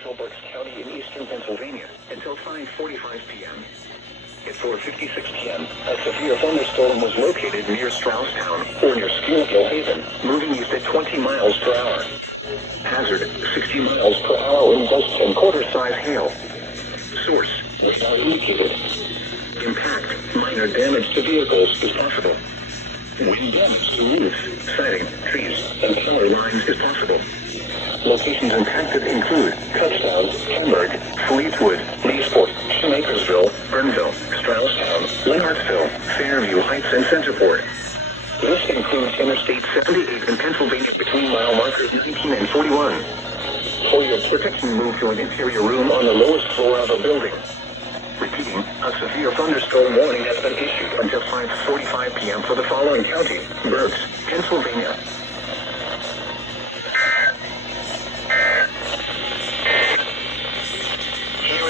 central Berks County in eastern Pennsylvania until 5:45 p.m. At 4:56 p.m., a severe thunderstorm was located near Strausstown, or near Skill Haven, moving east at 20 miles per hour. Hazard, 60 miles per hour in gusts and quarter-size hail. Source, was not indicated. Impact, minor damage to vehicles is possible. Wind damage to roofs, siding, trees, and power lines is possible. Locations impacted include Kutztown, Hamburg, Fleetwood, Leesport, Schmakersville, Burnville, Strausstown, Leonardville, Fairview Heights, and Centerport. This includes Interstate 78 in Pennsylvania between mile markers 19 and 41. For your protection, move to an interior room on the lowest floor of a building. Repeating, a severe thunderstorm warning has been issued until 5:45 p.m. for the following county: Berks, Pennsylvania,